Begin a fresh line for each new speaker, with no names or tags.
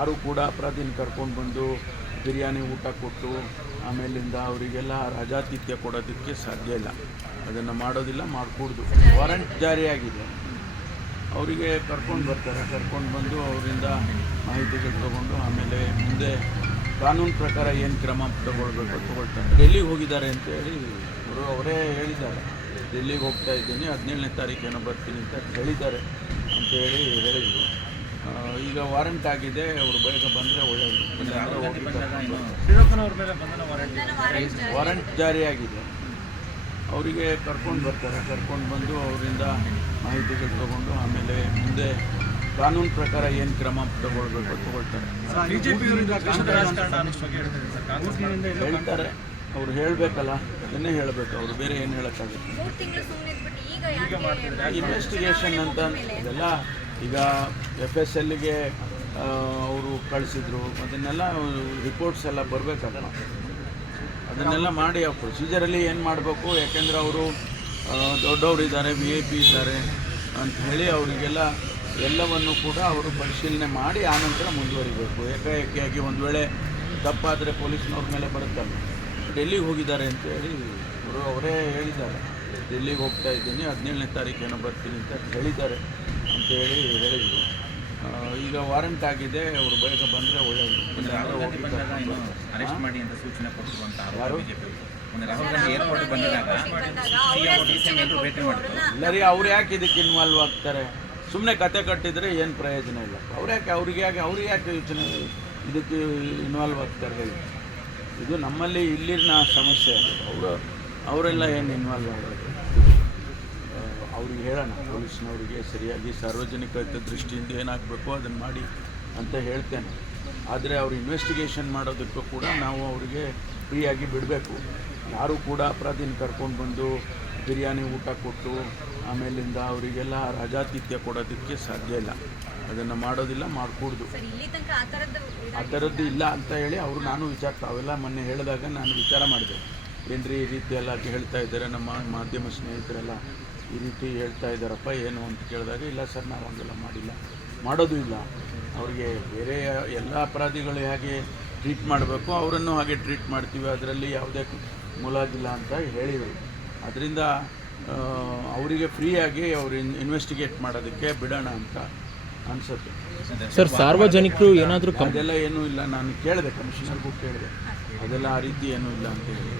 ಯಾರು ಕೂಡ ಅಪರಾಧಿನ ಕರ್ಕೊಂಡು ಬಂದು ಬಿರಿಯಾನಿ ಊಟ ಕೊಟ್ಟು ಆಮೇಲಿಂದ ಅವರಿಗೆಲ್ಲ ರಜಾತಿಥ್ಯ ಕೊಡೋದಕ್ಕೆ ಸಾಧ್ಯ ಇಲ್ಲ. ಅದನ್ನು ಮಾಡೋದಿಲ್ಲ, ಮಾಡಿಕೊಡ್ದು. ವಾರಂಟ್ ಜಾರಿಯಾಗಿದೆ. ಅವರಿಗೆ ಕರ್ಕೊಂಡು ಬರ್ತಾರೆ. ಕರ್ಕೊಂಡು ಬಂದು ಅವರಿಂದ ಮಾಹಿತಿಗಳು ತಗೊಂಡು ಆಮೇಲೆ ಮುಂದೆ ಕಾನೂನು ಪ್ರಕಾರ ಏನು ಕ್ರಮ ತಗೊಳ್ಬೇಕು ತಗೊಳ್ತಾರೆ. ಡೆಲ್ಲಿಗೆ ಹೋಗಿದ್ದಾರೆ ಅಂತೇಳಿ ಅವರು ಅವರೇ ಹೇಳಿದ್ದಾರೆ. ಡೆಲ್ಲಿಗೆ ಹೋಗ್ತಾ ಇದ್ದೀನಿ. ಹದಿನೇಳನೇ ತಾರೀಕೇನೋ ಬರ್ತೀನಿ ಅಂತ ಹೇಳಿದ್ದಾರೆ ಅಂತೇಳಿ ಹೇಳಿದರು. ವಾರಂಟ್ ಆಗಿದೆ ಅವರು ಬೇಗ ಬಂದರೆ ಒಳ್ಳೆಯದು
ವಾರಂಟ್
ಜಾರಿ ಜಾರಿಯಾಗಿದೆ. ಅವರಿಗೆ ಕರ್ಕೊಂಡು ಬರ್ತಾರೆ. ಕರ್ಕೊಂಡು ಬಂದು ಅವರಿಂದ ಮಾಹಿತಿಗಳು ತಗೊಂಡು ಆಮೇಲೆ ಮುಂದೆ ಕಾನೂನು ಪ್ರಕಾರ ಏನು ಕ್ರಮ ತಗೊಳ್ಬೇಕು ತಗೊಳ್ತಾರೆ.
ಹೇಳ್ತಾರೆ.
ಅವ್ರು ಹೇಳಬೇಕಲ್ಲ ಅದನ್ನೇ ಹೇಳಬೇಕು. ಅವರು ಬೇರೆ ಏನು ಹೇಳೋಕ್ಕಾಗುತ್ತೆ
ಮೂರು ತಿಂಗಳು ಸುಮ್ಮನೆ ಈಗ ಯಾಕೆ
ಇನ್ವೆಸ್ಟಿಗೇಷನ್ ಅಂತ ಇದೆಲ್ಲ ಈಗ ಎಫ್ ಎಸ್ ಎಲ್ಗೆ ಅವರು ಕಳಿಸಿದ್ರು, ಅದನ್ನೆಲ್ಲ ರಿಪೋರ್ಟ್ಸ್ ಎಲ್ಲ ಬರಬೇಕಲ್ಲ ಅದನ್ನೆಲ್ಲ ಮಾಡಿ ಆ ಪ್ರೊಸೀಜರಲ್ಲಿ ಏನು ಮಾಡಬೇಕು, ಯಾಕೆಂದರೆ ಅವರು ದೊಡ್ಡವರು ಇದ್ದಾರೆ ವಿ ಐ ಪಿ ಇದ್ದಾರೆ ಅಂತ ಹೇಳಿ ಅವರಿಗೆಲ್ಲ ಎಲ್ಲವನ್ನು ಕೂಡ ಅವರು ಪರಿಶೀಲನೆ ಮಾಡಿ ಆನಂತರ ಮುಂದುವರಿಬೇಕು. ಏಕಾಏಕಿಯಾಗಿ ಒಂದು ವೇಳೆ ತಪ್ಪಾದರೆ ಪೊಲೀಸ್ನವ್ರ ಮೇಲೆ ಬರುತ್ತಲ್ಲ ಡೆಲ್ಲಿಗೆ ಹೋಗಿದ್ದಾರೆ ಅಂತ ಹೇಳಿ ಅವರು ಅವರೇ ಹೇಳಿದ್ದಾರೆ. ಡೆಲ್ಲಿಗೆ ಹೋಗ್ತಾ ಇದ್ದೀನಿ, ಹದಿನೇಳನೇ ತಾರೀಕೇನೋ ಬರ್ತೀನಿ ಅಂತ ಹೇಳಿದ್ದಾರೆ. ಅಂತೇಳಿ ಹೇಳಿದರು. ಈಗ ವಾರಂಟ್ ಆಗಿದೆ ಅವರು ಬೇಗ ಬಂದರೆ ಒಳ್ಳೆಯದು
ಅರೆಸ್ಟ್ ಮಾಡಿ ಅಂತ ಸೂಚನೆ
ಅವರೇ.
ಇಲ್ಲ ರೀ ಯಾಕೆ ಇದಕ್ಕೆ ಇನ್ವಾಲ್ವ್ ಆಗ್ತಾರೆ? ಸುಮ್ಮನೆ ಕತೆ ಕಟ್ಟಿದ್ರೆ ಏನು ಪ್ರಯೋಜನ ಇಲ್ಲ. ಅವ್ರು ಯಾಕೆ ಅವ್ರಿಗೆ ಯಾಕೆ ಅವ್ರಿಗೆ ಯಾಕೆ ಯೋಚನೆ ಇದಕ್ಕೆ ಇನ್ವಾಲ್ವ್ ಆಗ್ತಾರೆ ಹೇಳಿ. ಇದು ನಮ್ಮಲ್ಲಿ ಇಲ್ಲಿನ ಸಮಸ್ಯೆ ಅದು. ಅವರು ಅವರೆಲ್ಲ ಏನು ಇನ್ವಾಲ್ವ್ ಆಗೋದು? ಅವ್ರಿಗೆ ಹೇಳೋಣ ಪೊಲೀಸ್ನವರಿಗೆ ಸರಿಯಾಗಿ ಸಾರ್ವಜನಿಕ ದೃಷ್ಟಿಯಿಂದ ಏನಾಗಬೇಕು ಅದನ್ನು ಮಾಡಿ ಅಂತ ಹೇಳ್ತೇನೆ. ಆದರೆ ಅವ್ರು ಇನ್ವೆಸ್ಟಿಗೇಷನ್ ಮಾಡೋದಕ್ಕೂ ಕೂಡ ನಾವು ಅವರಿಗೆ ಫ್ರೀಯಾಗಿ ಬಿಡಬೇಕು. ಯಾರು ಕೂಡ ಅಪರಾಧಿನ ಕರ್ಕೊಂಡು ಬಂದು ಬಿರಿಯಾನಿ ಊಟ ಕೊಟ್ಟು ಆಮೇಲಿಂದ ಅವರಿಗೆಲ್ಲ ರಾಜಾತಿಥ್ಯ ಕೊಡೋದಕ್ಕೆ ಸಾಧ್ಯ ಇಲ್ಲ. ಅದನ್ನು ಮಾಡೋದಿಲ್ಲ ಮಾಡಿಕೊಡ್ದು.
ಆ ಥರದ್ದು
ಆ ಥರದ್ದು ಇಲ್ಲ ಅಂತ ಹೇಳಿ ಅವರು ನಾನು ವಿಚಾರ ಅವೆಲ್ಲ ಮೊನ್ನೆ ಹೇಳಿದಾಗ ನಾನು ವಿಚಾರ ಮಾಡಿದೆ. ಏನ್ರಿ ಈ ರೀತಿ ಎಲ್ಲ ಹೇಳ್ತಾ ಇದ್ದಾರೆ ನಮ್ಮ ಮಾಧ್ಯಮ ಸ್ನೇಹಿತರೆಲ್ಲ. ಈ ರೀತಿ ಹೇಳ್ತಾ ಇದ್ದಾರಪ್ಪ ಏನು ಅಂತ ಕೇಳಿದಾಗ ಇಲ್ಲ ಸರ್ ನಾವು ಹಂಗೆಲ್ಲ ಮಾಡಿಲ್ಲ. ಮಾಡೋದು ಇಲ್ಲ. ಅವರಿಗೆ ಬೇರೆ ಎಲ್ಲ ಅಪರಾಧಿಗಳು ಹೇಗೆ ಟ್ರೀಟ್ ಮಾಡಬೇಕು ಅವರನ್ನು ಹಾಗೆ ಟ್ರೀಟ್ ಮಾಡ್ತೀವಿ ಅದರಲ್ಲಿ ಯಾವುದೇ ಮುಲಾಜಿಲ್ಲ ಅಂತ ಹೇಳಿದರು. ಅದರಿಂದ ಅವರಿಗೆ ಫ್ರೀಯಾಗಿ ಅವರು ಇನ್ವೆಸ್ಟಿಗೇಟ್ ಮಾಡೋದಕ್ಕೆ ಬಿಡೋಣ ಅಂತ ಅನಿಸುತ್ತೆ.
ಸರ್ ಸಾರ್ವಜನಿಕರು ಏನಾದರೂ
ಅದೆಲ್ಲ ಏನೂ ಇಲ್ಲ. ನಾನು ಕೇಳಿದೆ ಕಮಿಷನರ್ಗೂ ಕೇಳಿದೆ. ಅದೆಲ್ಲ ಆ ರೀತಿ ಏನೂ ಇಲ್ಲ ಅಂತ ಹೇಳಿ.